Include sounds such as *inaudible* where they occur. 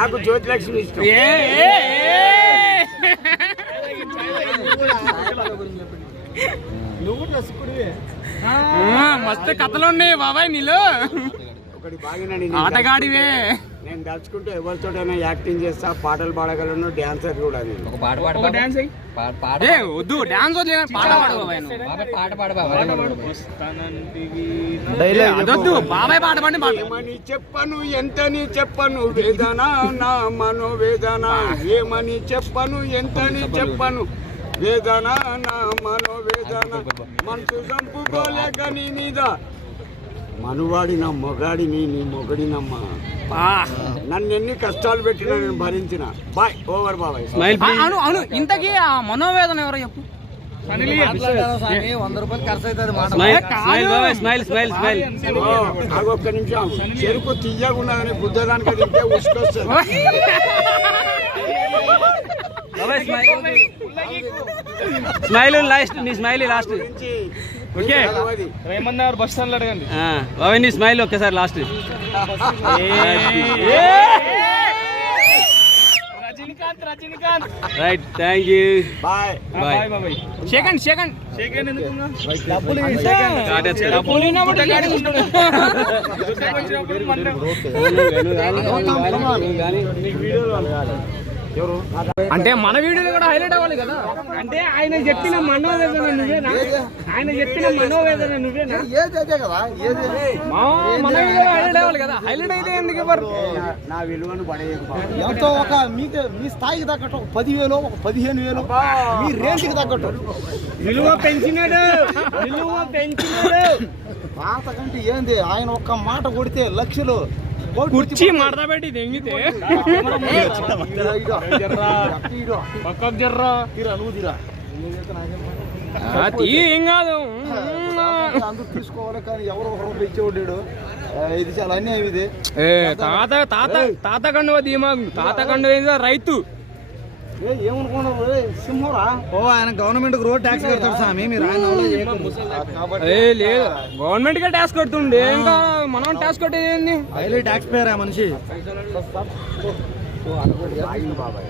నాకు జ్యోతిలక్ష్మి ఇష్టం. మస్తు కథలు ఉన్నాయి బాబాయ్ నీలో. ఆటగాడివే. నేను దలుచుకుంటే ఎవరితోటైనా యాక్టింగ్ చేస్తా పాటలు పాడగలను డాన్సర్ కూడా నేను. ఒక పాట డాన్స్ అయ్యి. వద్దు డాన్స్ పాట పాడు పాట పాడు బాబాయ్. పాట పాడి. ఏమని చెప్పను ఎంతని చెప్పను వేదన నా మనోవేదన? ఏమని చెప్పను ఎంతని చెప్పను? వేదన నా మనోవేదన? మనసు చంపుకోలేక నీ మీద. మనువాడిన మొగాడిని నీ మొగడినమ్మ. నన్ను ఎన్ని కష్టాలు పెట్టినా నేను భరించిన. బాయ్ ఓవర్ బాబాయ్. ఆ, అను అను ఇంతకీ ఆ మనోవేదన ఎవరో చెప్పు. వంద రూపాయలు ఖర్చు అవుతుంది మాట. స్మైల్ స్మైల్ స్మైల్ ఓ, ఆగొక్క నిమిషం. చెరుకు తీయకున్నదని బుద్ధదానికి తింటే ఉసుకొస్తుంది. *laughs* స్మైల్. లాస్ట్ నీ స్మైల్ లాస్ట్. ఓకే. రేమన్నారు బస్ స్టాండ్ అడగండి. బాబాయ్ నీ స్మైల్ ఒక్కసారి last Rajinikanth Rajinikanth. Right thank you bye bye బాబాయ్. సెకండ్ సెకండ్ సెకండ్ ఎందుకు అంటే మన వీడియోలు కూడా హైలైట్ అవ్వాలి కదా. అంటే ఆయన చెప్పిన మనోవేదన నువ్వేనా? ఆయన చెప్పిన మనోవేదన నువ్వేనా? మన వీడియో హైలైట్ అవ్వాలి కదా. హైలైట్ అయితే ఎందుకు ఇవ్వరు? నా- విలువను. ఎంతో ఒక మీకు మీ స్థాయికి తగ్గట్టు ఒక పదివేలు ఒక పదిహేను వేలు మీ రేంజ్కి తగ్గట్టు. విలువ పెంచినాడు. విలువ పెంచినాడు. పాత కంటే ఏంది? ఆయన ఒక్క మాట కొడితే లక్షలు. పక్కకు జర్రా తీరా నువ్వు తీరా ఆ, తీ ఏం కాదు. అందరూ తీసుకోవాలి కానీ ఎవరో ఒక రూపాయి ఇచ్చేవాడు ఇది చాలా అన్యాయం ఇది ఏ తాత తాత తాత కండువ ధీమాగు తాత కండువ రైతు. ఓ ఆయన గవర్నమెంట్ రోడ్ ట్యాక్స్ కడతాడు స్వామి. మీరు ఆయన లేదు. గవర్నమెంట్గా ట్యాక్స్ కడుతుండే. ఇంకా మనం ట్యాక్స్ కట్టేది హైలీ ట్యాక్స్ పేరా మనిషి? బాబాయ్